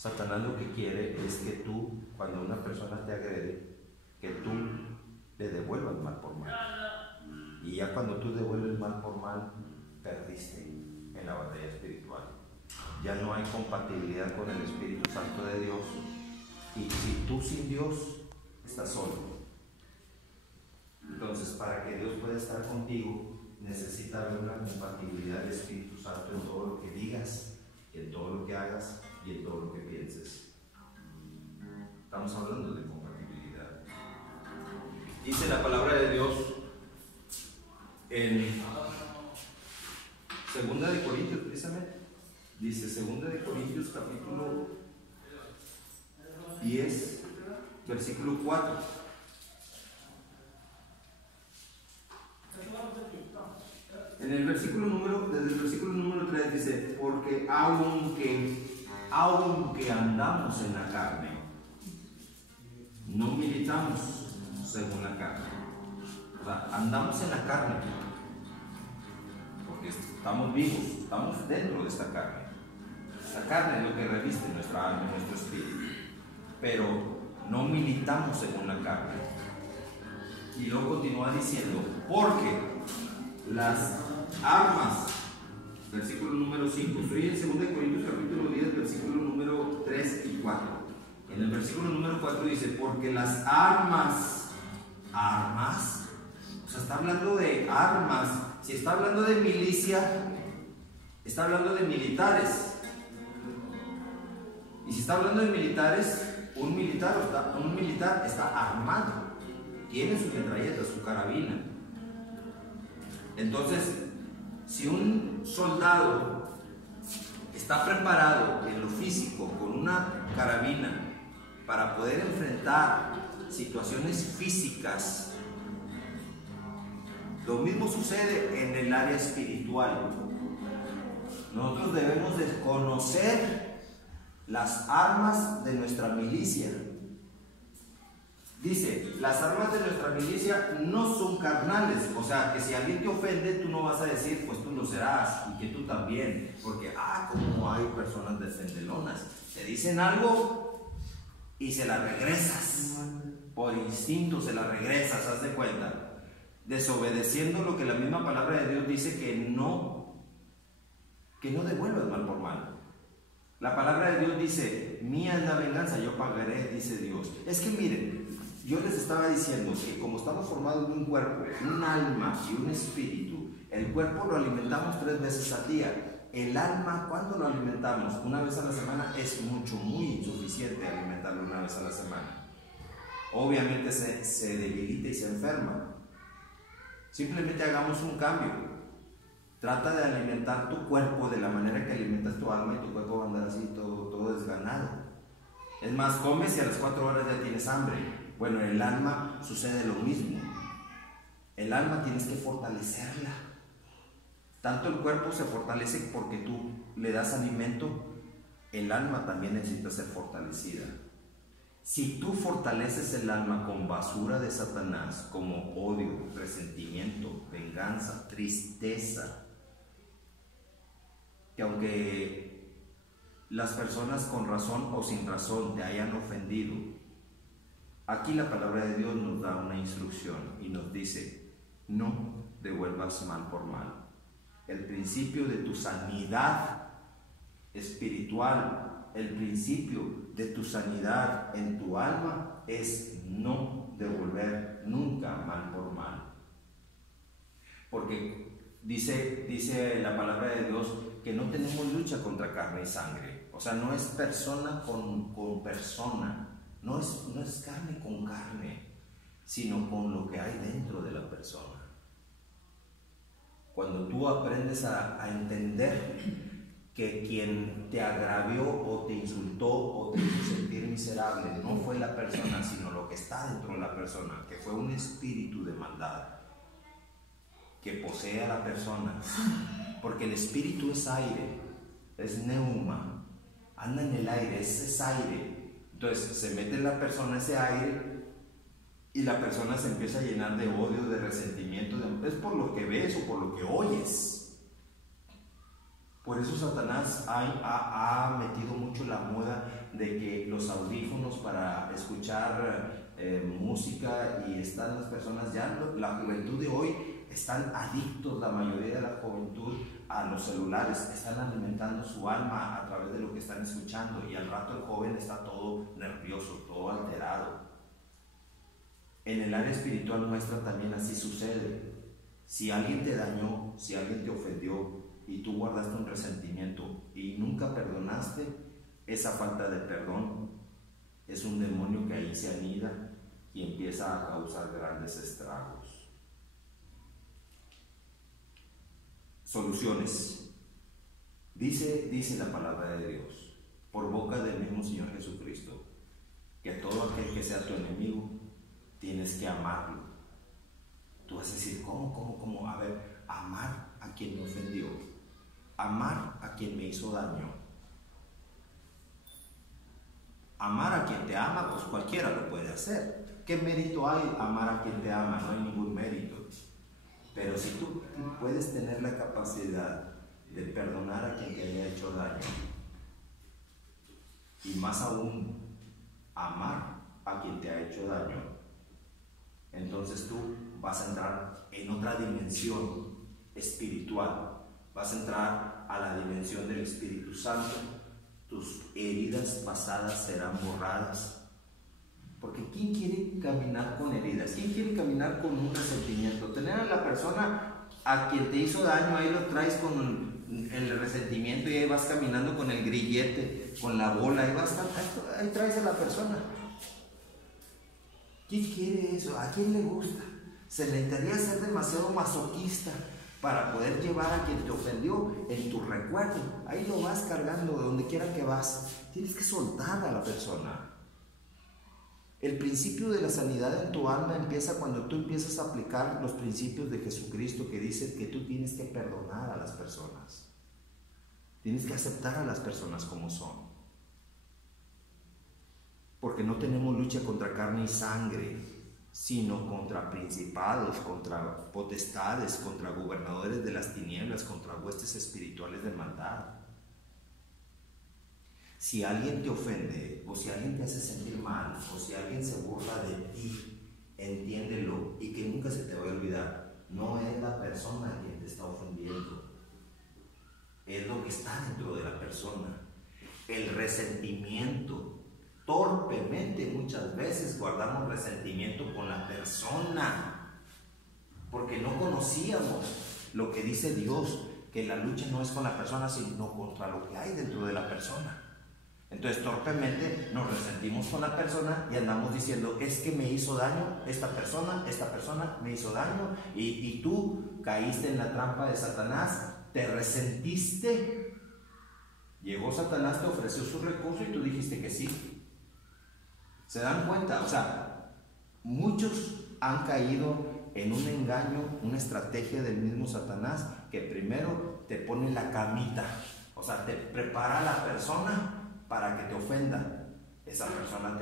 Satanás lo que quiere es que tú, cuando una persona te agrede, que tú le devuelvas mal por mal. Y ya cuando tú devuelves mal por mal, perdiste en la batalla espiritual. Ya no hay compatibilidad con el Espíritu Santo de Dios. Y si tú sin Dios, estás solo. Entonces, para que Dios pueda estar contigo, necesita haber una compatibilidad del Espíritu Santo en todo lo que digas, en todo lo que hagas y en todo lo que pienses. Estamos hablando de compatibilidad. Dice la palabra de Dios en 2 de Corintios, precisamente. Dice 2 de Corintios capítulo 10, versículo 4. En el versículo desde el versículo número 3 dice: porque aunque andamos en la carne, no militamos según la carne. O sea, andamos en la carne porque estamos vivos, estamos dentro de esta carne. La carne es lo que reviste nuestra alma, nuestro espíritu, pero no militamos según la carne. Y luego continúa diciendo: porque las armas, versículo número 5, estoy en 2 Corintios capítulo 10, versículo número 3 y 4. En el versículo número 4 dice: porque las armas, o sea, está hablando de armas. Si está hablando de milicia, está hablando de militares. Y si está hablando de militares, un militar está armado, tiene su metralleta, su carabina. Entonces, si un soldado está preparado en lo físico con una carabina para poder enfrentar situaciones físicas, lo mismo sucede en el área espiritual. Nosotros debemos de conocer las armas de nuestra milicia. Dice: las armas de nuestra milicia no son carnales. O sea, que si alguien te ofende, tú no vas a decir, pues tú lo serás, y que tú también. Porque, como hay personas defendelonas, te dicen algo y se la regresas. Por instinto se la regresas, haz de cuenta. Desobedeciendo lo que la misma palabra de Dios dice, que no devuelvas mal por mal. La palabra de Dios dice: mía es la venganza, yo pagaré, dice Dios. Es que miren, yo les estaba diciendo que como estamos formados de un cuerpo, un alma y un espíritu, el cuerpo lo alimentamos 3 veces al día. El alma, ¿cuándo lo alimentamos? Una vez a la semana. Es muy insuficiente alimentarlo una vez a la semana. Obviamente se debilita y se enferma. Simplemente hagamos un cambio. Trata de alimentar tu cuerpo de la manera que alimentas tu alma, y tu cuerpo va a andar así todo desganado. Es más, comes y a las 4 horas ya tienes hambre. Bueno, el alma sucede lo mismo. El alma tienes que fortalecerla. Tanto el cuerpo se fortalece porque tú le das alimento, el alma también necesita ser fortalecida. Si tú fortaleces el alma con basura de Satanás, como odio, resentimiento, venganza, tristeza, que aunque las personas con razón o sin razón te hayan ofendido, aquí la palabra de Dios nos da una instrucción y nos dice: no devuelvas mal por mal. El principio de tu sanidad espiritual, el principio de tu sanidad en tu alma es no devolver nunca mal por mal. Porque dice la palabra de Dios que no tenemos lucha contra carne y sangre. O sea, no es persona con persona, no es carne con carne, sino con lo que hay dentro de la persona. Cuando tú aprendes a entender que quien te agravió o te insultó o te hizo sentir miserable no fue la persona, sino lo que está dentro de la persona, que fue un espíritu de maldad que posee a la persona, porque el espíritu es aire, es neuma, anda en el aire, es aire. Entonces se mete en la persona ese aire y la persona se empieza a llenar de odio, de resentimiento, es por lo que ves o por lo que oyes. Por eso Satanás ha metido mucho la moda de que los audífonos para escuchar música, y están las personas, ya la juventud de hoy están adictos, la mayoría de la juventud, a los celulares, están alimentando su alma a través de lo que están escuchando, y al rato el joven está todo nervioso, todo alterado. En el área espiritual nuestra también así sucede. Si alguien te dañó, si alguien te ofendió y tú guardaste un resentimiento y nunca perdonaste, esa falta de perdón es un demonio que ahí se anida y empieza a causar grandes estragos. Soluciones. Dice la palabra de Dios, por boca del mismo Señor Jesucristo, que todo aquel que sea tu enemigo, tienes que amarlo. Tú vas a decir, ¿cómo? A ver, amar a quien me ofendió, amar a quien me hizo daño. Amar a quien te ama, pues cualquiera lo puede hacer. ¿Qué mérito hay amar a quien te ama? No hay ningún mérito. Pero si tú puedes tener la capacidad de perdonar a quien te haya hecho daño, y más aún amar a quien te ha hecho daño, entonces tú vas a entrar en otra dimensión espiritual, vas a entrar a la dimensión del Espíritu Santo. Tus heridas pasadas serán borradas. Porque ¿quién quiere caminar con heridas? ¿Quién quiere caminar con un resentimiento? Tener a la persona a quien te hizo daño, ahí lo traes con el resentimiento y ahí vas caminando con el grillete, con la bola, ahí traes a la persona. ¿Quién quiere eso? ¿A quién le gusta? Se necesitaría ser demasiado masoquista para poder llevar a quien te ofendió en tu recuerdo. Ahí lo vas cargando de donde quiera que vas. Tienes que soltar a la persona. El principio de la sanidad en tu alma empieza cuando tú empiezas a aplicar los principios de Jesucristo, que dice que tú tienes que perdonar a las personas. Tienes que aceptar a las personas como son. Porque no tenemos lucha contra carne y sangre, sino contra principados, contra potestades, contra gobernadores de las tinieblas, contra huestes espirituales de maldad. Si alguien te ofende, o si alguien te hace sentir mal, o si alguien se burla de ti, entiéndelo y que nunca se te vaya a olvidar. No es la persona quien te está ofendiendo, es lo que está dentro de la persona. El resentimiento, torpemente muchas veces guardamos resentimiento con la persona, porque no conocíamos lo que dice Dios, que la lucha no es con la persona, sino contra lo que hay dentro de la persona. Entonces torpemente nos resentimos con la persona y andamos diciendo, es que me hizo daño esta persona me hizo daño, y tú caíste en la trampa de Satanás, te resentiste, llegó Satanás, te ofreció su recurso y tú dijiste que sí. ¿Se dan cuenta? O sea, muchos han caído en un engaño, una estrategia del mismo Satanás, que primero te pone la camita, o sea, te prepara a la persona para que te ofenda. Esa persona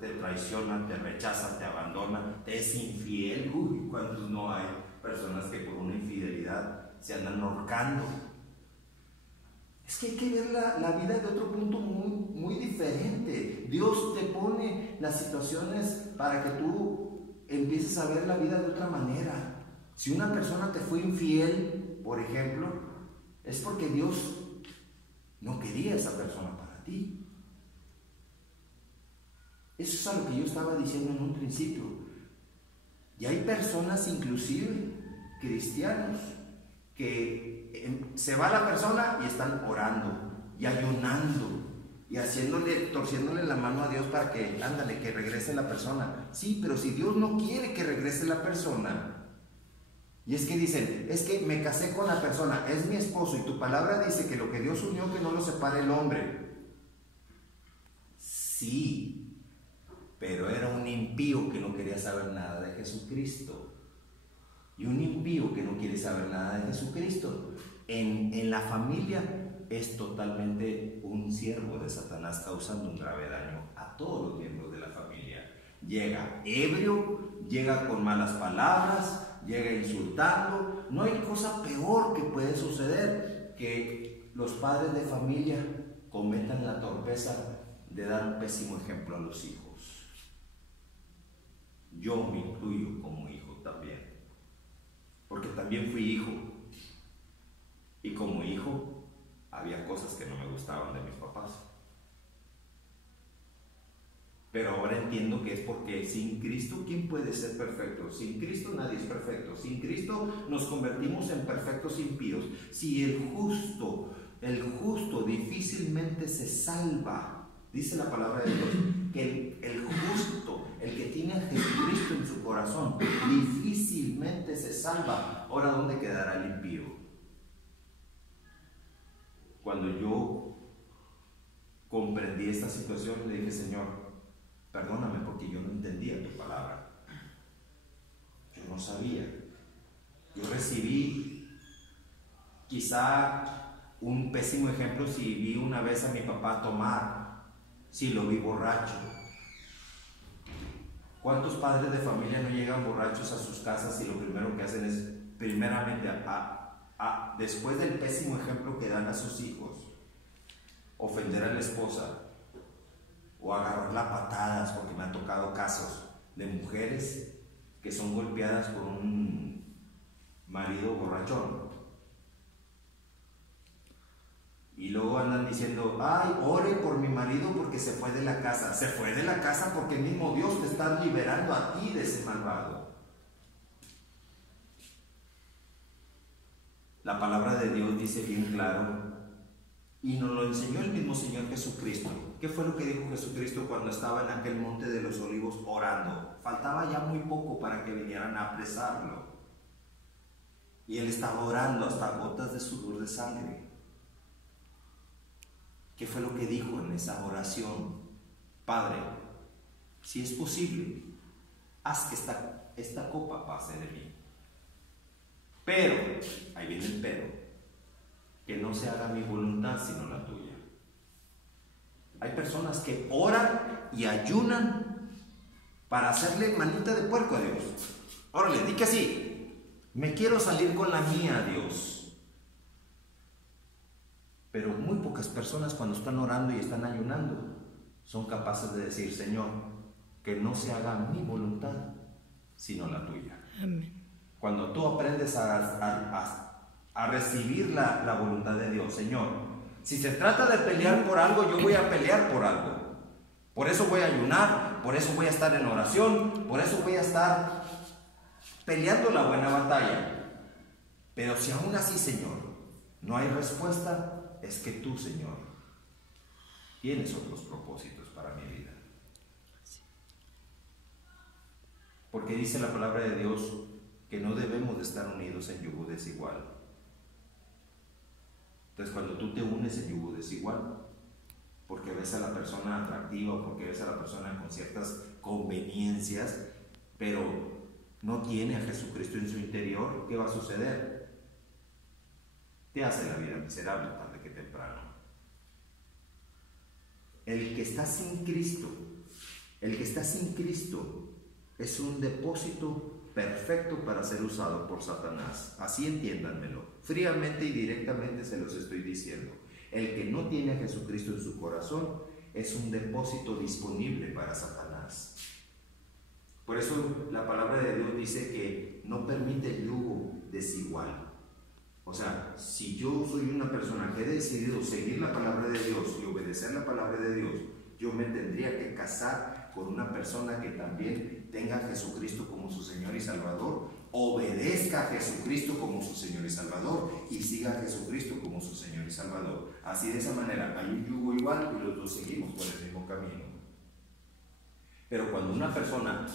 te traiciona, te rechaza, te abandona, te es infiel. ¿Cuántos no hay personas que por una infidelidad se andan ahorcando? Es que hay que ver la vida de otro punto muy diferente. Dios te pone las situaciones para que tú empieces a ver la vida de otra manera. Si una persona te fue infiel, por ejemplo, es porque Dios no quería a esa persona para ti. Eso es a lo que yo estaba diciendo en un principio. Y hay personas, inclusive cristianos, que se va la persona y están orando y ayunando y torciéndole la mano a Dios para que, ándale, que regrese la persona. Sí, pero si Dios no quiere que regrese la persona, y es que dicen, es que me casé con la persona, es mi esposo, y tu palabra dice que lo que Dios unió, que no lo separe el hombre. Sí, pero era un impío que no quería saber nada de Jesucristo. Y un impío que no quiere saber nada de Jesucristo, en la familia es totalmente un siervo de Satanás, causando un grave daño a todos los miembros de la familia. Llega ebrio, llega con malas palabras, llega insultando. No hay cosa peor que puede suceder que los padres de familia cometan la torpeza de dar un pésimo ejemplo a los hijos. Yo me incluyo como hijo también, porque también fui hijo, y como hijo había cosas que no me gustaban de mis papás. Pero ahora entiendo que es porque sin Cristo, ¿quién puede ser perfecto? Sin Cristo nadie es perfecto. Sin Cristo nos convertimos en perfectos impíos. Si el justo difícilmente se salva. Dice la palabra de Dios que el justo, el que tiene a Jesucristo en su corazón, difícilmente se salva. Ahora, ¿dónde quedará el impío? Cuando yo comprendí esta situación, le dije: Señor, perdóname porque yo no entendía tu palabra. Yo no sabía. Yo recibí quizá un pésimo ejemplo si vi una vez a mi papá tomar, si lo vi borracho. ¿Cuántos padres de familia no llegan borrachos a sus casas y lo primero que hacen es, primeramente, después del pésimo ejemplo que dan a sus hijos, ofender a la esposa o agarrarla a patadas? Porque me han tocado casos de mujeres que son golpeadas por un marido borrachón. Y luego andan diciendo: ay, ore por mi marido porque se fue de la casa. Se fue de la casa porque el mismo Dios te está liberando a ti de ese malvado. La palabra de Dios dice bien claro, y nos lo enseñó el mismo Señor Jesucristo. ¿Qué fue lo que dijo Jesucristo cuando estaba en aquel monte de los olivos orando? Faltaba ya muy poco para que vinieran a apresarlo. Y él estaba orando hasta gotas de sudor de sangre. ¿Qué fue lo que dijo en esa oración? Padre, si es posible, haz que esta copa pase de mí. Pero, ahí viene el pero, que no se haga mi voluntad sino la tuya. Hay personas que oran y ayunan para hacerle manita de puerco a Dios. Órale, di que sí, me quiero salir con la mía a Dios. Pero muy pocas personas, cuando están orando y están ayunando, son capaces de decir: Señor, que no se haga mi voluntad sino la tuya. Amén. Cuando tú aprendes a recibir la voluntad de Dios: Señor, si se trata de pelear por algo, yo voy a pelear por algo. Por eso voy a ayunar, por eso voy a estar en oración, por eso voy a estar peleando la buena batalla. Pero si aún así, Señor, no hay respuesta, es que tú, Señor, tienes otros propósitos para mi vida. Porque dice la palabra de Dios que no debemos de estar unidos en yugo desigual. Entonces, cuando tú te unes en yugo desigual, porque ves a la persona atractiva o porque ves a la persona con ciertas conveniencias, pero no tiene a Jesucristo en su interior, ¿qué va a suceder? Te hace la vida miserable tarde que temprano. El que está sin Cristo es un depósito perfecto para ser usado por Satanás. Así entiéndanmelo. Fríamente y directamente se los estoy diciendo. El que no tiene a Jesucristo en su corazón es un depósito disponible para Satanás. Por eso la palabra de Dios dice que no permite el yugo desigual. O sea, si yo soy una persona que he decidido seguir la palabra de Dios y obedecer la palabra de Dios, yo me tendría que casar con una persona que también tenga a Jesucristo como su Señor y Salvador, obedezca a Jesucristo como su Señor y Salvador y siga a Jesucristo como su Señor y Salvador. Así, de esa manera, hay un yugo igual y los dos seguimos por el mismo camino. Pero cuando una persona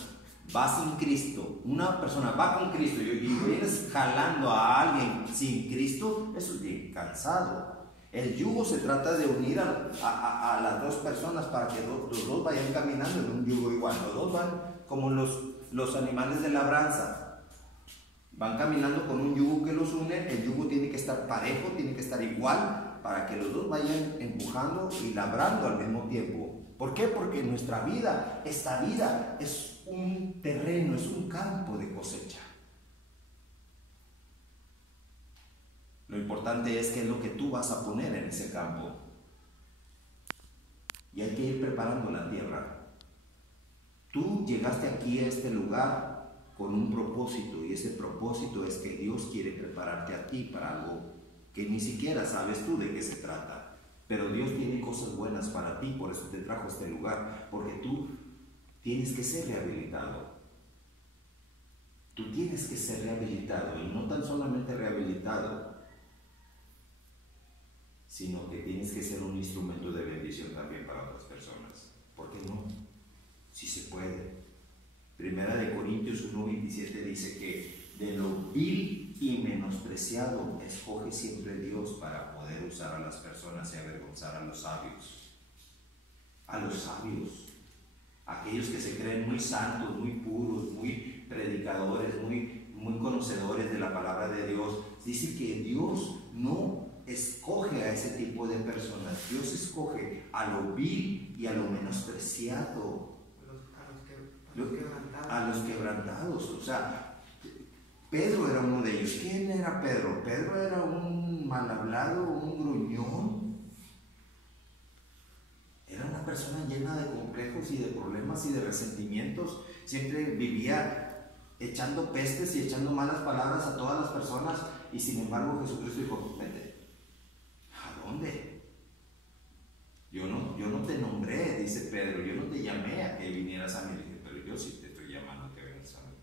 va sin Cristo, una persona va con Cristo y vienes jalando a alguien sin Cristo, eso es bien cansado. El yugo se trata de unir a las dos personas para que los dos vayan caminando en un yugo igual. Los dos van como los animales de labranza. Van caminando con un yugo que los une. El yugo tiene que estar parejo, tiene que estar igual para que los dos vayan empujando y labrando al mismo tiempo. ¿Por qué? Porque nuestra vida, esta vida, es un terreno, es un campo de cosecha. Lo importante es qué es lo que tú vas a poner en ese campo. Y hay que ir preparando la tierra. Tú llegaste aquí a este lugar con un propósito, y ese propósito es que Dios quiere prepararte a ti para algo que ni siquiera sabes tú de qué se trata. Pero Dios tiene cosas buenas para ti, por eso te trajo a este lugar, porque tú tienes que ser rehabilitado. Tú tienes que ser rehabilitado, y no tan solamente rehabilitado, sino que tienes que ser un instrumento de bendición también para otras personas. ¿Por qué no? Si se puede. Primera de Corintios 1:27 dice que de lo vil y menospreciado escoge siempre Dios para poder usar a las personas y avergonzar a los sabios. A los sabios, aquellos que se creen muy santos, muy puros, muy predicadores, muy conocedores de la palabra de Dios. Dice que Dios no escoge a ese tipo de personas. Dios escoge a lo vil y a lo menospreciado, a los quebrantados. O sea, Pedro era uno de ellos. ¿Quién era Pedro? Pedro era un mal hablado, un gruñón. Era una persona llena de complejos y de problemas y de resentimientos. Siempre vivía echando pestes y echando malas palabras a todas las personas. Y sin embargo Jesucristo dijo: vete. ¿A dónde? Yo no te nombré, dice Pedro, yo no te llamé a que vinieras a mí. Le dije: pero yo sí te estoy llamando a que vengas a mí.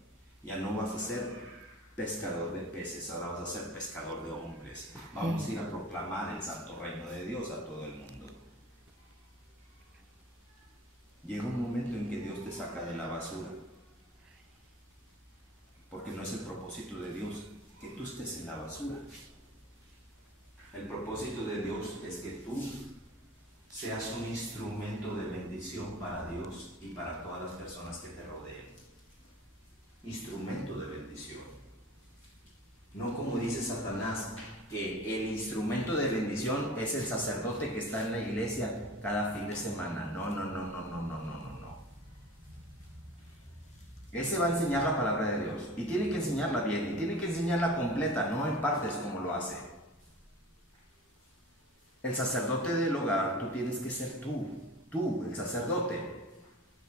Ya no vas a ser pescador de peces, ahora vas a ser pescador de hombres. Vamos a ir a proclamar el santo reino de Dios a todo el mundo. Llega un momento en que Dios te saca de la basura, porque no es el propósito de Dios que tú estés en la basura. El propósito de Dios es que tú seas un instrumento de bendición para Dios y para todas las personas que te rodeen. Instrumento de bendición. No como dice Satanás, que el instrumento de bendición es el sacerdote que está en la iglesia cada fin de semana. No. Ese va a enseñar la palabra de Dios, y tiene que enseñarla bien, y tiene que enseñarla completa, no en partes como lo hace. El sacerdote del hogar, tú tienes que ser tú, el sacerdote,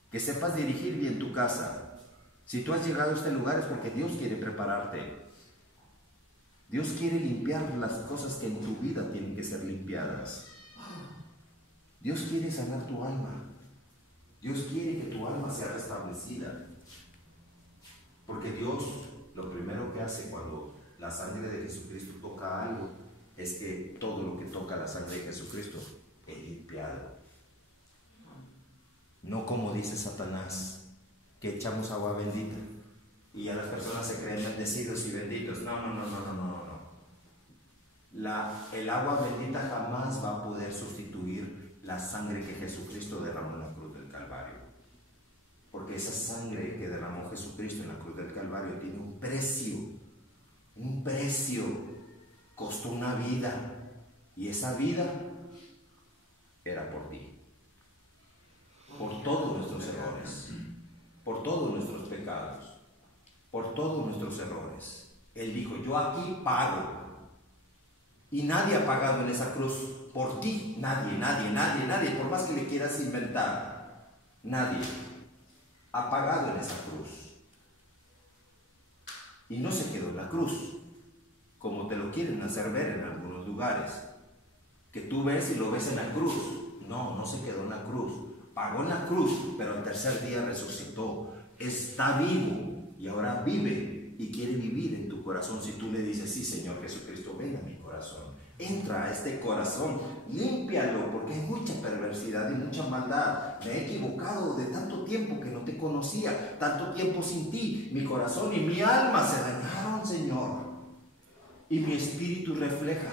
que sepas dirigir bien tu casa. Si tú has llegado a este lugar es porque Dios quiere prepararte. Dios quiere limpiar las cosas que en tu vida tienen que ser limpiadas. Dios quiere sanar tu alma. Dios quiere que tu alma sea restablecida. Porque Dios, lo primero que hace cuando la sangre de Jesucristo toca algo, es que todo lo que toca la sangre de Jesucristo es limpiado. No como dice Satanás, que echamos agua bendita y ya las personas se creen bendecidos y benditos. No. El agua bendita jamás va a poder sustituir la sangre que Jesucristo derramó en la cruz del Calvario. Porque esa sangre que derramó Jesucristo en la cruz del Calvario tiene un precio, costó una vida, y esa vida era por ti, por todos nuestros errores, por todos nuestros pecados, por todos nuestros errores. Él dijo: yo aquí pago. Y nadie ha pagado en esa cruz por ti. Nadie, por más que le quieras inventar, nadie ha pagado en esa cruz. Y no se quedó en la cruz, como te lo quieren hacer ver en algunos lugares, que tú ves y lo ves en la cruz. No se quedó en la cruz. Pagó en la cruz, pero al tercer día resucitó. Está vivo y ahora vive y quiere vivir en tu corazón. Si tú le dices: sí, Señor Jesucristo, ven a mi corazón, entra a este corazón, límpialo, porque hay mucha perversidad y mucha maldad. Me he equivocado de tanto tiempo que no te conocía, tanto tiempo sin ti. Mi corazón y mi alma se dañaron, Señor, y mi espíritu refleja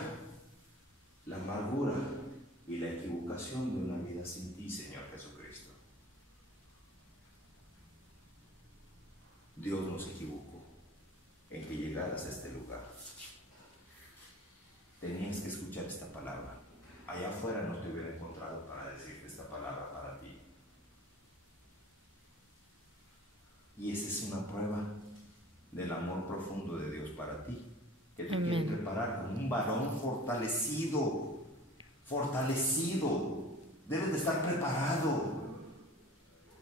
la amargura y la equivocación de una vida sin ti, Señor Jesucristo. Dios nos equivocó en que llegaras a este lugar. Tenías que escuchar esta palabra. Allá afuera no te hubiera encontrado para decirte esta palabra para ti. Y esa es una prueba del amor profundo de Dios para ti. que te quiere preparar como un varón fortalecido, fortalecido. Debes de estar preparado,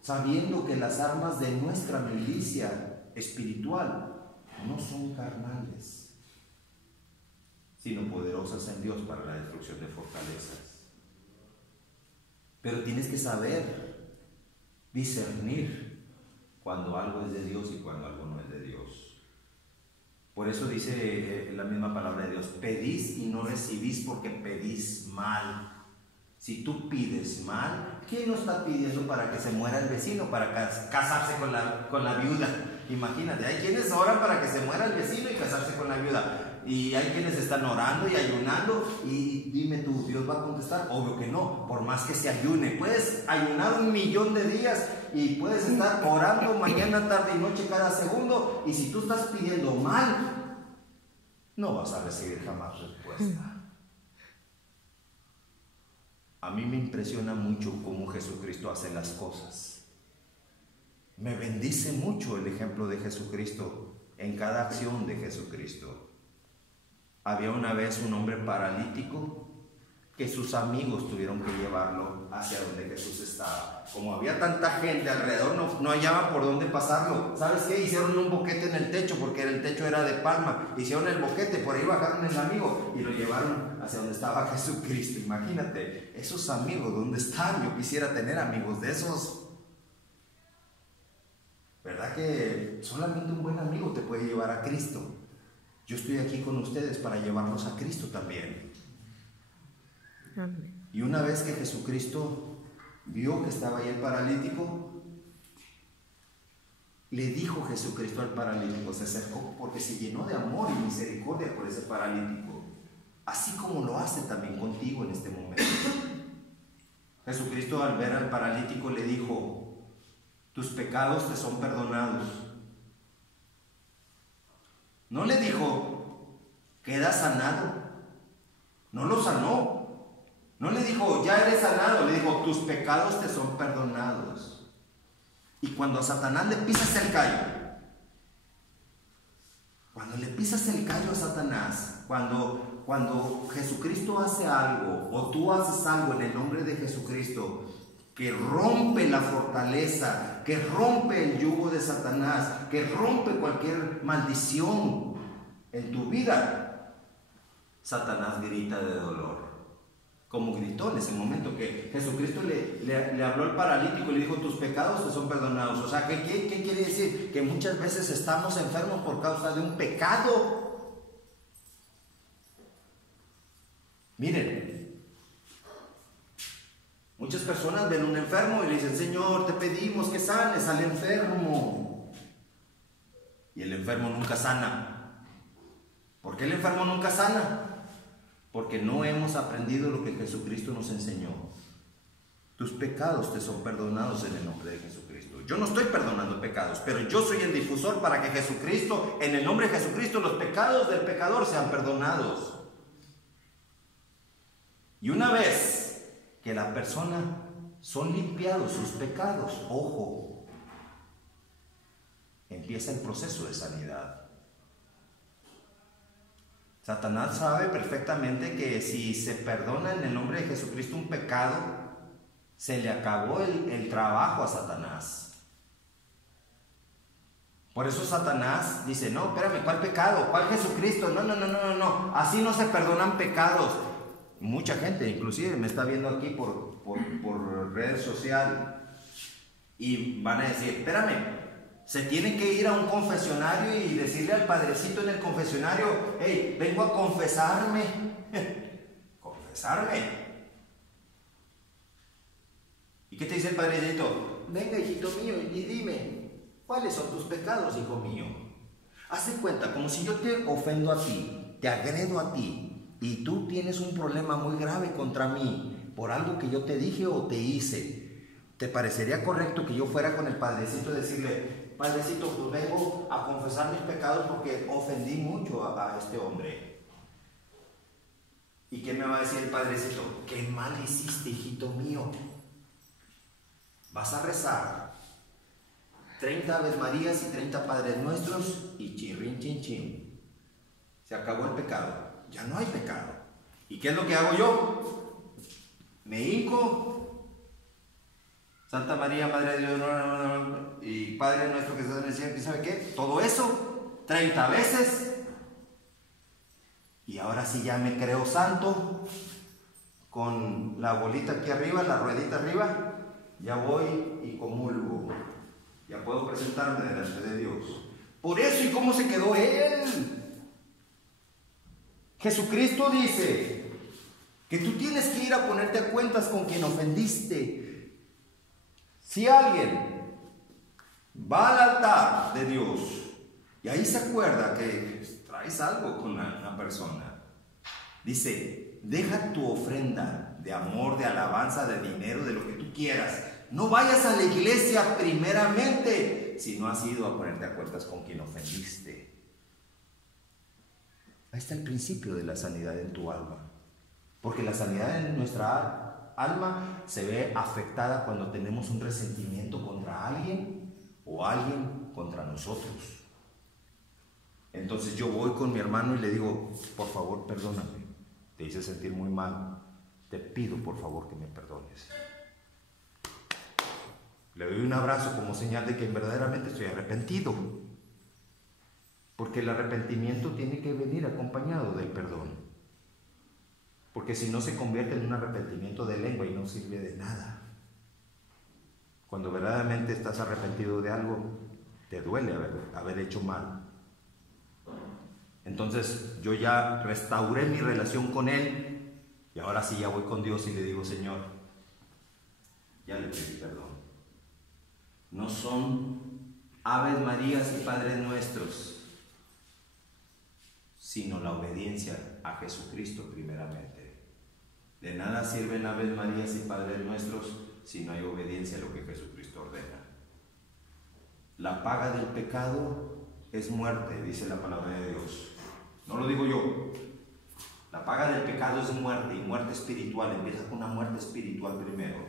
sabiendo que las armas de nuestra milicia espiritual no son carnales, sino poderosas en Dios para la destrucción de fortalezas. Pero tienes que saber discernir cuando algo es de Dios y cuando algo no es de Dios. Por eso dice la misma palabra de Dios: pedís y no recibís porque pedís mal. Si tú pides mal, ¿quién no está pidiendo para que se muera el vecino, para casarse con la viuda? Imagínate, hay quienes oran para que se muera el vecino y casarse con la viuda. Y hay quienes están orando y ayunando, y dime tú, ¿Dios va a contestar? Obvio que no, por más que se ayune. Puedes ayunar 1.000.000 de días y puedes estar orando mañana, tarde y noche cada segundo, y si tú estás pidiendo mal, no vas a recibir jamás respuesta. A mí me impresiona mucho cómo Jesucristo hace las cosas. Me bendice mucho el ejemplo de Jesucristo en cada acción de Jesucristo. Había una vez un hombre paralítico que sus amigos tuvieron que llevarlo hacia donde Jesús estaba. Como había tanta gente alrededor, no hallaban por dónde pasarlo. ¿Sabes qué? Hicieron un boquete en el techo, porque el techo era de palma. Hicieron el boquete, por ahí bajaron el amigo y lo llevaron hacia donde estaba Jesucristo. Imagínate, esos amigos, ¿dónde están? Yo quisiera tener amigos de esos. ¿Verdad que solamente un buen amigo te puede llevar a Cristo? Yo estoy aquí con ustedes para llevarnos a Cristo también. Amén. Y una vez que Jesucristo vio que estaba ahí el paralítico, le dijo Jesucristo al paralítico, se acercó porque se llenó de amor y misericordia por ese paralítico, así como lo hace también contigo en este momento. Jesucristo, al ver al paralítico, le dijo: tus pecados te son perdonados. No le dijo: queda sanado. No lo sanó. No le dijo: ya eres sanado. Le dijo: tus pecados te son perdonados. Y cuando a Satanás le pisas el callo, cuando le pisas el callo a Satanás, cuando Jesucristo hace algo, o tú haces algo en el nombre de Jesucristo, que rompe la fortaleza, que rompe el yugo de Satanás, que rompe cualquier maldición en tu vida, Satanás grita de dolor, como gritó en ese momento que Jesucristo le habló al paralítico y le dijo: tus pecados te son perdonados. O sea, ¿qué quiere decir? Que muchas veces estamos enfermos por causa de un pecado. Miren, muchas personas ven a un enfermo y le dicen: Señor, te pedimos que sanes al enfermo. Y el enfermo nunca sana. ¿Por qué el enfermo nunca sana? Porque no hemos aprendido lo que Jesucristo nos enseñó. Tus pecados te son perdonados en el nombre de Jesucristo. Yo no estoy perdonando pecados, pero yo soy el difusor para que Jesucristo, en el nombre de Jesucristo, los pecados del pecador sean perdonados. Y una vez que la persona son limpiados sus pecados, ojo, empieza el proceso de sanidad. Satanás sabe perfectamente que si se perdona en el nombre de Jesucristo un pecado, se le acabó el trabajo a Satanás. Por eso Satanás dice: no, espérame, ¿cuál pecado? ¿Cuál Jesucristo? No, así no se perdonan pecados. Mucha gente inclusive me está viendo aquí por redes sociales y van a decir: espérame, se tiene que ir a un confesionario y decirle al padrecito en el confesionario: hey, vengo a confesarme. Confesarme. ¿Y qué te dice el padrecito? Venga, hijito mío, y dime, ¿cuáles son tus pecados, hijo mío? Haz de cuenta, como si yo te ofendo a ti, te agredo a ti, y tú tienes un problema muy grave contra mí por algo que yo te dije o te hice. ¿Te parecería correcto que yo fuera con el padrecito y decirle: Padrecito, pues vengo a confesar mis pecados porque ofendí mucho a este hombre? ¿Y qué me va a decir el padrecito? ¿Qué mal hiciste, hijito mío? Vas a rezar 30 Aves Marías y 30 Padres Nuestros y chirrin chin chin. Se acabó el pecado. Ya no hay pecado. ¿Y qué es lo que hago yo? Me hinco. Santa María, Madre de Dios, y Padre nuestro que estás en el cielo, ¿y sabe qué? Todo eso, 30 veces. Y ahora sí ya me creo santo. Con la bolita aquí arriba, la ruedita arriba, ya voy y comulgo. Ya puedo presentarme delante de Dios. Por eso, ¿y cómo se quedó él? Jesucristo dice que tú tienes que ir a ponerte a cuentas con quien ofendiste. Si alguien va al altar de Dios y ahí se acuerda que traes algo con una persona, dice, deja tu ofrenda de amor, de alabanza, de dinero, de lo que tú quieras. No vayas a la iglesia primeramente si no has ido a ponerte a cuentas con quien ofendiste. Ahí está el principio de la sanidad en tu alma. Porque la sanidad en nuestra alma se ve afectada cuando tenemos un resentimiento contra alguien o alguien contra nosotros. Entonces yo voy con mi hermano y le digo, por favor, perdóname. Te hice sentir muy mal. Te pido, por favor, que me perdones. Le doy un abrazo como señal de que verdaderamente estoy arrepentido. Porque el arrepentimiento tiene que venir acompañado del perdón. Porque si no se convierte en un arrepentimiento de lengua y no sirve de nada. Cuando verdaderamente estás arrepentido de algo, te duele haber hecho mal. Entonces yo ya restauré mi relación con Él y ahora sí ya voy con Dios y le digo, Señor, ya le pedí perdón. No son Aves Marías y Padres Nuestros, sino la obediencia a Jesucristo primeramente. De nada sirven Aves Marías y Padres Nuestros si no hay obediencia a lo que Jesucristo ordena. La paga del pecado es muerte, dice la palabra de Dios. No lo digo yo. La paga del pecado es muerte, y muerte espiritual. Empieza con una muerte espiritual primero.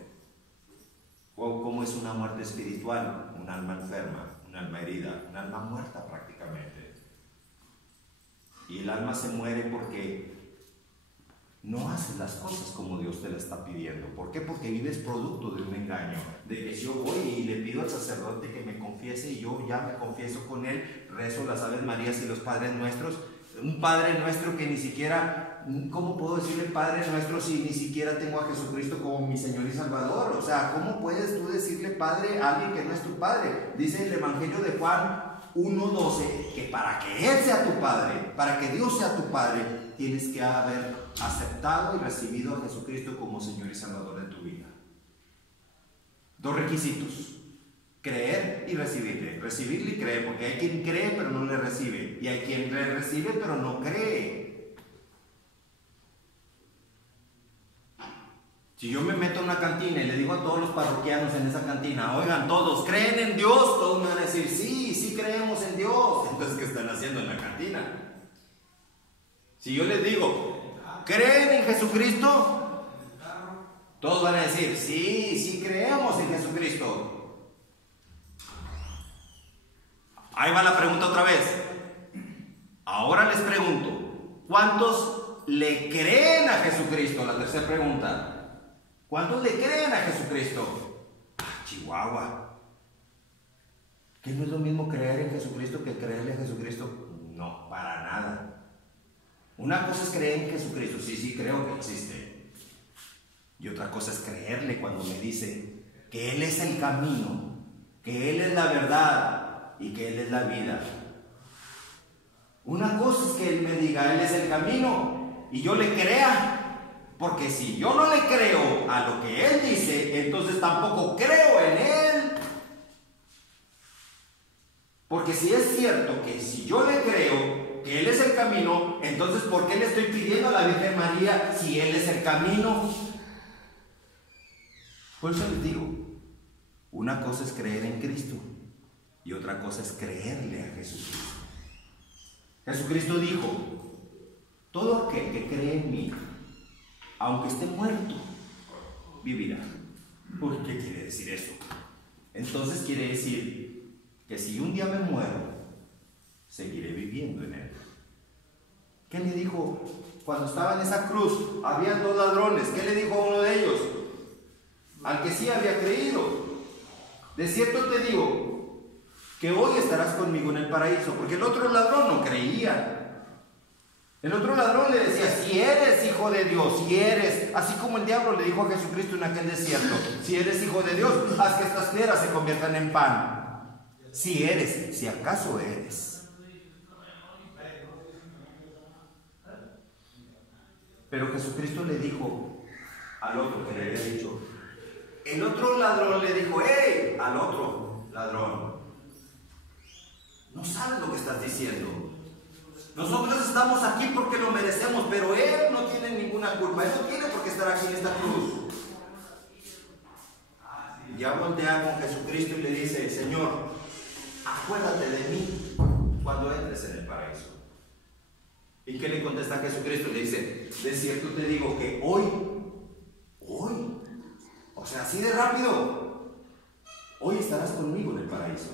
¿Cómo es una muerte espiritual? Un alma enferma, un alma herida, un alma muerta prácticamente. Y el alma se muere porque no haces las cosas como Dios te las está pidiendo. ¿Por qué? Porque vives producto de un engaño. De que si yo voy y le pido al sacerdote que me confiese y yo ya me confieso con él, rezo las Aves Marías y los Padres Nuestros. Un Padre Nuestro que ni siquiera, ¿cómo puedo decirle Padre Nuestro si ni siquiera tengo a Jesucristo como mi Señor y Salvador? O sea, ¿cómo puedes tú decirle Padre a alguien que no es tu Padre? Dice el Evangelio de Juan 1:12, que para que Él sea tu Padre, para que Dios sea tu Padre, tienes que haber aceptado y recibido a Jesucristo como Señor y Salvador de tu vida. Dos requisitos: creer y recibirle. Recibirle y creer, porque hay quien cree pero no le recibe, y hay quien le recibe pero no cree. Si yo me meto en una cantina y le digo a todos los parroquianos en esa cantina, oigan, todos creen en Dios, todos me van a decir, sí, sí creemos en Dios. Entonces, ¿qué están haciendo en la cantina? Si yo les digo, ¿creen en Jesucristo? Todos van a decir, sí, sí creemos en Jesucristo. Ahí va la pregunta otra vez. Ahora les pregunto, ¿cuántos le creen a Jesucristo? La tercera pregunta. ¿Cuántos le creen a Jesucristo? Chihuahua. ¿Que no es lo mismo creer en Jesucristo que creerle a Jesucristo? No, para nada. Una cosa es creer en Jesucristo, sí, creo que existe. Y otra cosa es creerle cuando me dice que Él es el camino, que Él es la verdad y que Él es la vida. Una cosa es que Él me diga, Él es el camino, y yo le crea. Porque si yo no le creo a lo que Él dice, entonces tampoco creo en Él. Porque si es cierto que si yo le creo que Él es el camino, entonces ¿por qué le estoy pidiendo a la Virgen María si Él es el camino? Por eso les digo, una cosa es creer en Cristo y otra cosa es creerle a Jesucristo. Jesucristo dijo, todo aquel que cree en mí, aunque esté muerto, vivirá. ¿Por qué quiere decir eso? Entonces quiere decir que si un día me muero, seguiré viviendo en Él. ¿Qué le dijo? Cuando estaba en esa cruz, había dos ladrones. ¿Qué le dijo a uno de ellos? Al que sí había creído: de cierto te digo que hoy estarás conmigo en el paraíso. Porque el otro ladrón no creía. El otro ladrón le decía: si eres hijo de Dios, si eres, así como el diablo le dijo a Jesucristo en aquel desierto: si eres hijo de Dios, haz que estas piedras se conviertan en pan. Si eres, si acaso eres. Pero Jesucristo le dijo al otro que le había dicho, el otro ladrón le dijo: ¡hey! Al otro ladrón, no sabes lo que estás diciendo. Nosotros estamos aquí porque lo merecemos, pero él no tiene ninguna culpa. Él no tiene por qué estar aquí en esta cruz. Ya voltea con Jesucristo y le dice: Señor, acuérdate de mí cuando entres en el paraíso. ¿Y qué le contesta Jesucristo? Le dice: de cierto te digo que hoy, o sea, así de rápido, hoy estarás conmigo en el paraíso.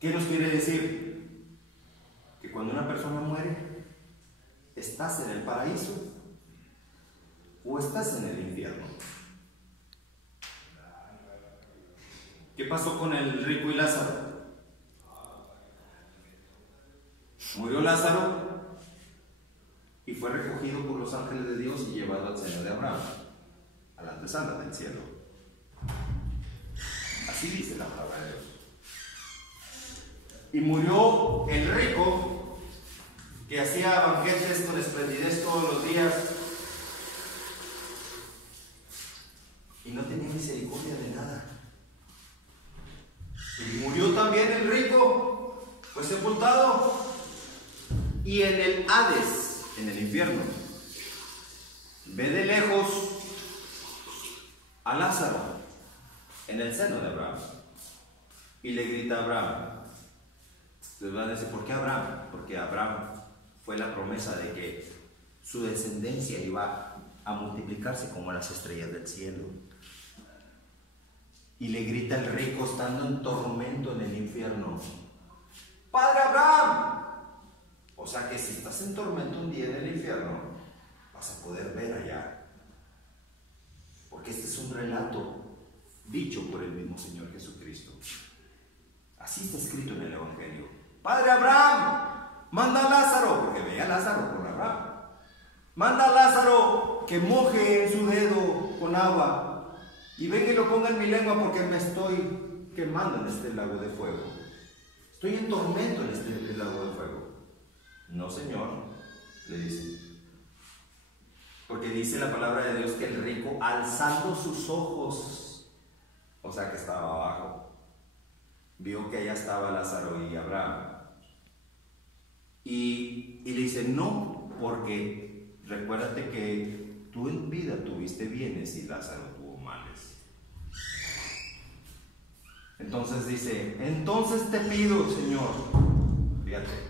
¿Qué nos quiere decir? Que cuando una persona muere, ¿estás en el paraíso o estás en el infierno? ¿Qué pasó con el rico y Lázaro? Murió Lázaro y fue recogido por los ángeles de Dios y llevado al seno de Abraham, a la antesala del cielo. Así dice la palabra de Dios. Y murió el rico, que hacía banquetes con esplendidez todos los días y no tenía misericordia de nada. Y murió también el rico, fue sepultado, y en el Hades, en el infierno, ve de lejos a Lázaro en el seno de Abraham y le grita a Abraham. Les van a decir: ¿por qué Abraham? Porque Abraham fue la promesa de que su descendencia iba a multiplicarse como las estrellas del cielo. Y le grita el rico, estando en tormento en el infierno: ¡Padre Abraham! O sea que si estás en tormento un día en el infierno, vas a poder ver allá. Porque este es un relato dicho por el mismo Señor Jesucristo. Así está escrito en el Evangelio. Padre Abraham, manda a Lázaro, porque veía a Lázaro por Abraham. Manda a Lázaro que moje en su dedo con agua y venga y lo ponga en mi lengua, porque me estoy quemando en este lago de fuego. Estoy en tormento en este lago de fuego. No, Señor, le dice. Porque dice la palabra de Dios que el rico, alzando sus ojos, o sea que estaba abajo, vio que allá estaba Lázaro y Abraham. Y le dice: no, porque recuérdate que tú en vida tuviste bienes y Lázaro tuvo males. Entonces dice: entonces te pido, Señor, fíjate,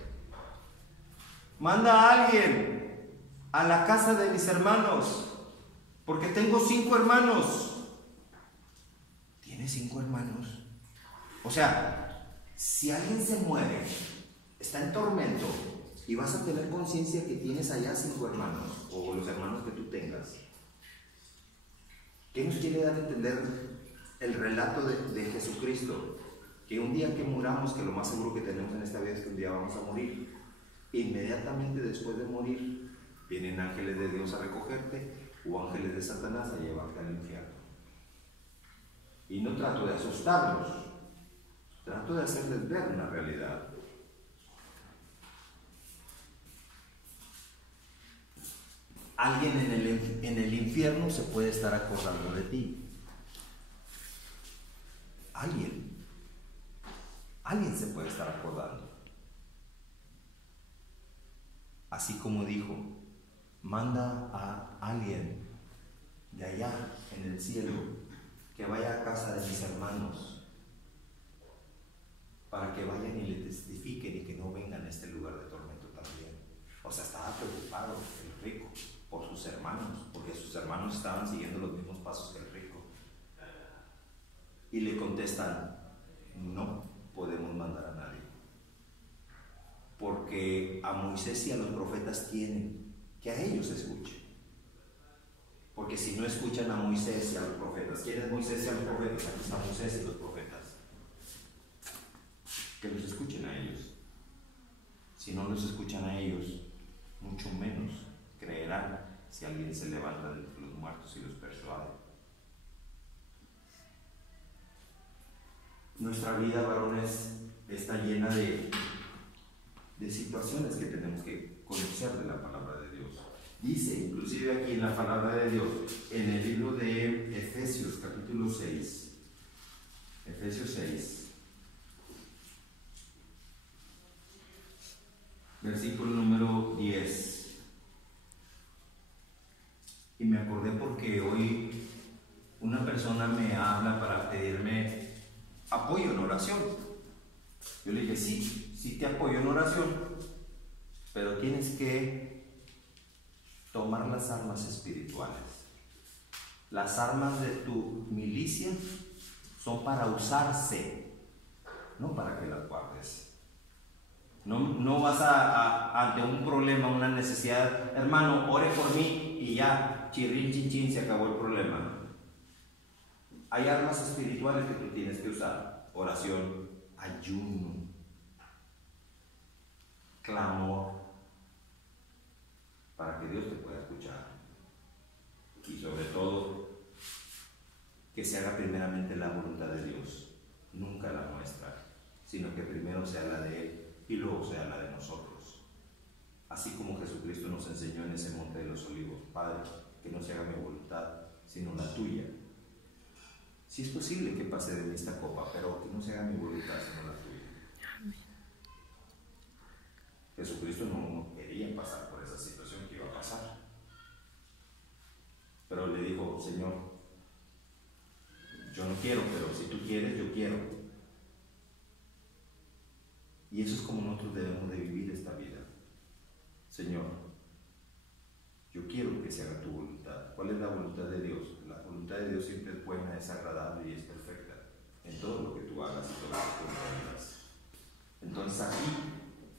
manda a alguien a la casa de mis hermanos, porque tengo 5 hermanos. ¿Tienes 5 hermanos? O sea, si alguien se muere, está en tormento, y vas a tener conciencia que tienes allá 5 hermanos, o los hermanos que tú tengas. ¿Qué nos quiere dar a entender el relato de Jesucristo? Que un día que muramos, que lo más seguro que tenemos en esta vida es que un día vamos a morir. Inmediatamente después de morir, vienen ángeles de Dios a recogerte o ángeles de Satanás a llevarte al infierno. Y no trato de asustarlos, trato de hacerles ver una realidad. Alguien en el infierno se puede estar acordando de ti. Alguien se puede estar acordando. Así como dijo: manda a alguien de allá en el cielo que vaya a casa de mis hermanos, para que vayan y le testifiquen y que no vengan a este lugar de tormento también. O sea, estaba preocupado el rico por sus hermanos, porque sus hermanos estaban siguiendo los mismos pasos que el rico. Y le contestan: no podemos mandar a nadie, porque Porque a Moisés y a los profetas tienen que a ellos escuchen. Porque si no escuchan a Moisés y a los profetas, ¿quién es Moisés y a los profetas? Aquí está Moisés y los profetas. Que los escuchen a ellos. Si no los escuchan a ellos, mucho menos creerán si alguien se levanta de los muertos y los persuade. Nuestra vida, varones, está llena de situaciones que tenemos que conocer de la palabra de Dios. Dice, inclusive aquí en la palabra de Dios, en el libro de Efesios, capítulo 6, Efesios 6, versículo número 10. Y me acordé porque hoy una persona me habla para pedirme apoyo en oración. Yo le dije, sí te apoyo en oración, pero tienes que tomar las armas espirituales. Las armas de tu milicia son para usarse, no para que las guardes. No vas ante un problema, una necesidad, hermano, ore por mí y ya, chirrín, chin, chin, se acabó el problema. Hay armas espirituales que tú tienes que usar: oración, ayuno, clamor, para que Dios te pueda escuchar. Y sobre todo, que se haga primeramente la voluntad de Dios, nunca la nuestra, sino que primero sea la de Él y luego sea la de nosotros. Así como Jesucristo nos enseñó en ese monte de los olivos: Padre, que no se haga mi voluntad, sino la tuya. Si es posible que pase de mí esta copa, pero que no se haga mi voluntad, sino la tuya. Amén. Jesucristo no quería pasar por esa situación que iba a pasar, pero le dijo: Señor, yo no quiero, pero si tú quieres, yo quiero. Y eso es como nosotros debemos de vivir esta vida. Señor, yo quiero que se haga tu voluntad. ¿Cuál es la voluntad de Dios? La voluntad de Dios siempre es buena, es agradable y es perfecta en todo lo que tú hagas y todo lo que tú hagas. Entonces aquí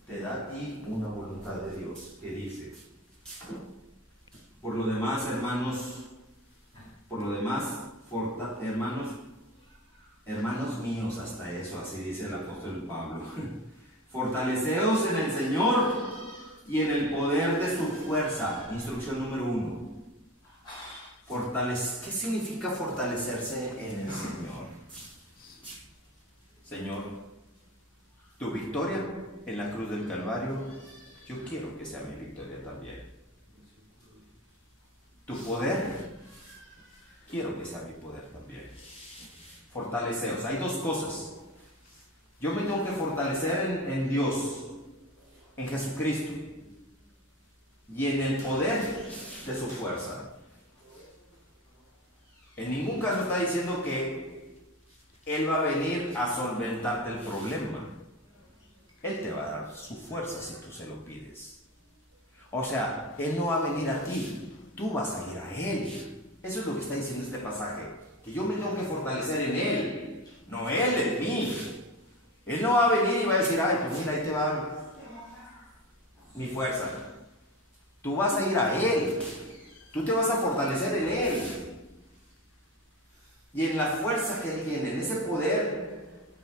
te da a ti una voluntad de Dios que dice: por lo demás, hermanos, hermanos míos, hasta eso, así dice el apóstol Pablo, fortaleceos en el Señor y en el poder de su fuerza. Instrucción número 1. ¿Qué significa fortalecerse en el Señor? Señor, tu victoria en la cruz del Calvario, yo quiero que sea mi victoria también. Tu poder, quiero que sea mi poder también. Fortaleceos. Hay dos cosas. Yo me tengo que fortalecer en Dios, en Jesucristo, y en el poder de su fuerza. En ningún caso está diciendo que Él va a venir a solventarte el problema. Él te va a dar su fuerza si tú se lo pides. O sea, Él no va a venir a ti, tú vas a ir a Él. Eso es lo que está diciendo este pasaje, que yo me tengo que fortalecer en Él, no Él en mí. Él no va a venir y va a decir: ay, pues mira, ahí te va mi fuerza. Tú vas a ir a Él, tú te vas a fortalecer en Él. Y en la fuerza que Él tiene, en ese poder,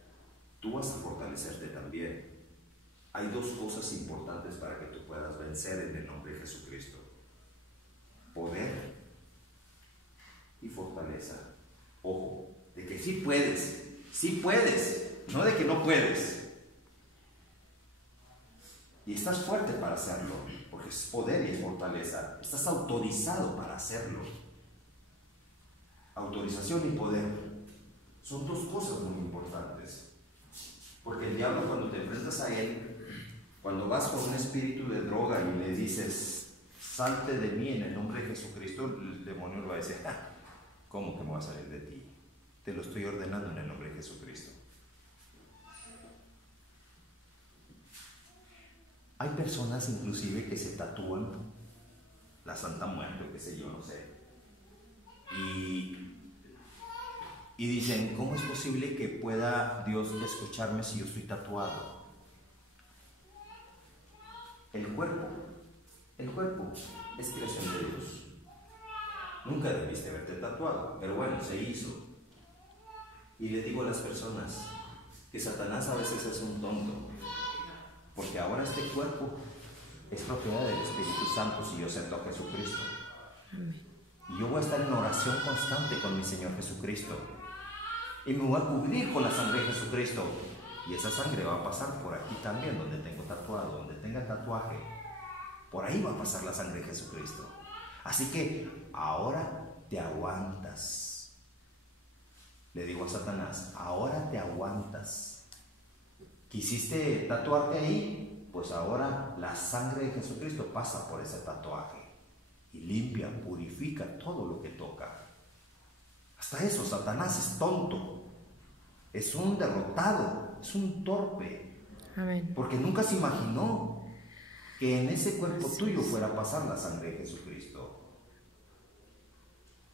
tú vas a fortalecerte también. Hay dos cosas importantes para que tú puedas vencer en el nombre de Jesucristo: poder y fortaleza. Ojo, de que sí puedes, no de que no puedes. Y estás fuerte para hacerlo, porque es poder y es fortaleza. Estás autorizado para hacerlo. Autorización y poder son dos cosas muy importantes, porque el diablo, cuando te enfrentas a él, cuando vas con un espíritu de droga y le dices: salte de mí en el nombre de Jesucristo, el demonio le va a decir: ¿cómo que me va a salir de ti? Te lo estoy ordenando en el nombre de Jesucristo. Hay personas inclusive que se tatúan la Santa Muerte o qué sé yo, no sé, y dicen: ¿cómo es posible que pueda Dios escucharme si yo estoy tatuado? el cuerpo es creación de Dios. Nunca debiste haberte tatuado, pero bueno, se hizo. Y le digo a las personas que Satanás a veces es un tonto, porque ahora este cuerpo es propiedad del Espíritu Santo si yo acepto a Jesucristo. Y yo voy a estar en oración constante con mi Señor Jesucristo. Y me voy a cubrir con la sangre de Jesucristo. Y esa sangre va a pasar por aquí también, donde tengo tatuado, donde tenga tatuaje. Por ahí va a pasar la sangre de Jesucristo. Así que ahora te aguantas. Le digo a Satanás, ahora te aguantas. ¿Quisiste tatuarte ahí? Pues ahora la sangre de Jesucristo pasa por ese tatuaje y limpia, purifica todo lo que toca. Hasta eso, Satanás es tonto, es un derrotado, es un torpe. Amén. Porque nunca se imaginó que en ese cuerpo tuyo fuera a pasar la sangre de Jesucristo.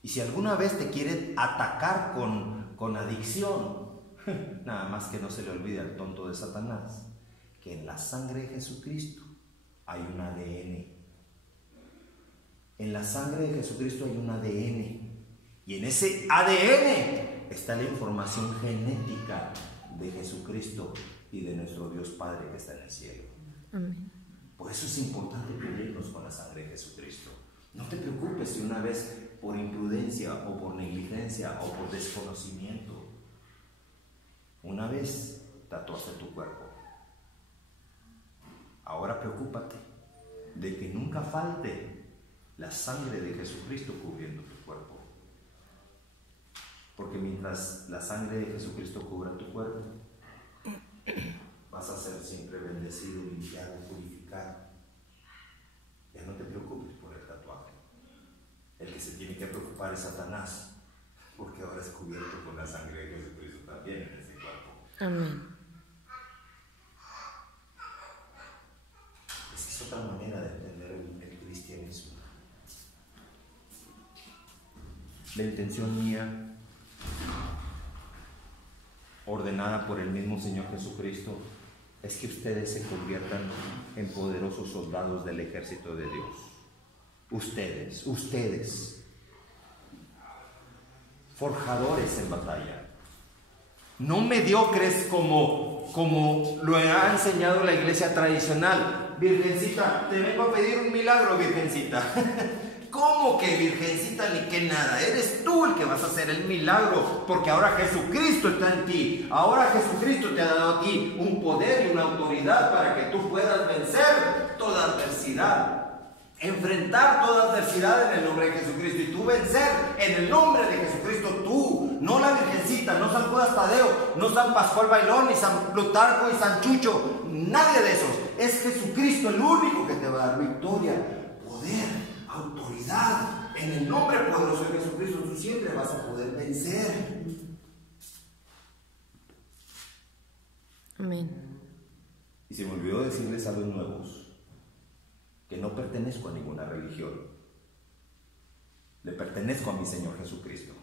Y si alguna vez te quiere atacar con adicción, nada más que no se le olvide al tonto de Satanás que en la sangre de Jesucristo hay un ADN. En la sangre de Jesucristo hay un ADN. Y en ese ADN está la información genética de Jesucristo y de nuestro Dios Padre que está en el cielo. Amén. Por eso es importante cubrirnos con la sangre de Jesucristo. No te preocupes si una vez por imprudencia o por negligencia o por desconocimiento, una vez tatuaste tu cuerpo. Ahora preocúpate de que nunca falte la sangre de Jesucristo cubriendo tu cuerpo. Porque mientras la sangre de Jesucristo cubra tu cuerpo, vas a ser siempre bendecido, limpiado, purificado. Ya no te preocupes por el tatuaje. El que se tiene que preocupar es Satanás, porque ahora es cubierto con la sangre de Jesucristo también en ese cuerpo. Amén. Es que es otra manera de entender el cristianismo. La intención mía, ordenada por el mismo Señor Jesucristo, es que ustedes se conviertan en poderosos soldados del ejército de Dios. Ustedes, forjadores en batalla, no mediocres como lo ha enseñado la iglesia tradicional. Virgencita, te vengo a pedir un milagro, virgencita. ¿Cómo que virgencita ni que nada? Eres tú el que vas a hacer el milagro, porque ahora Jesucristo está en ti. Ahora Jesucristo te ha dado a ti un poder y una autoridad para que tú puedas vencer toda adversidad. Enfrentar toda adversidad en el nombre de Jesucristo, y tú vencer en el nombre de Jesucristo, tú, no la virgencita, no San Judas Tadeo, no San Pascual Bailón, ni San Plutarco y San Chucho, nadie de esos. Es Jesucristo el único que te va a dar victoria, poder, autoridad. En el nombre poderoso de Jesucristo tú siempre vas a poder vencer. Amén. Y se me olvidó decirles a los nuevos que no pertenezco a ninguna religión. Le pertenezco a mi Señor Jesucristo.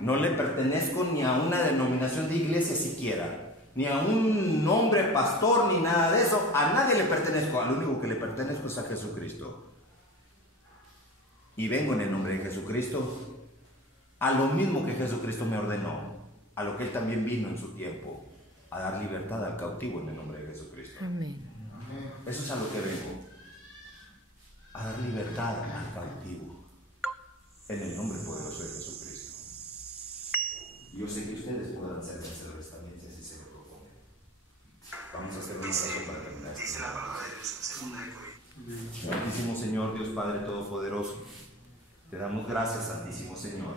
No le pertenezco ni a una denominación de iglesia siquiera, ni a un nombre pastor, ni nada de eso. A nadie le pertenezco. Al único que le pertenezco es a Jesucristo. Y vengo en el nombre de Jesucristo a lo mismo que Jesucristo me ordenó, a lo que Él también vino en su tiempo, a dar libertad al cautivo en el nombre de Jesucristo. Amén. Eso es a lo que vengo, a dar libertad al cautivo en el nombre poderoso de Jesucristo. Yo sé que ustedes puedan ser vencedores también si así se lo proponen. Vamos a hacer una oración para terminar. Dice la palabra de Dios, segunda de Corintios. Santísimo Señor, Dios Padre Todopoderoso, te damos gracias, Santísimo Señor,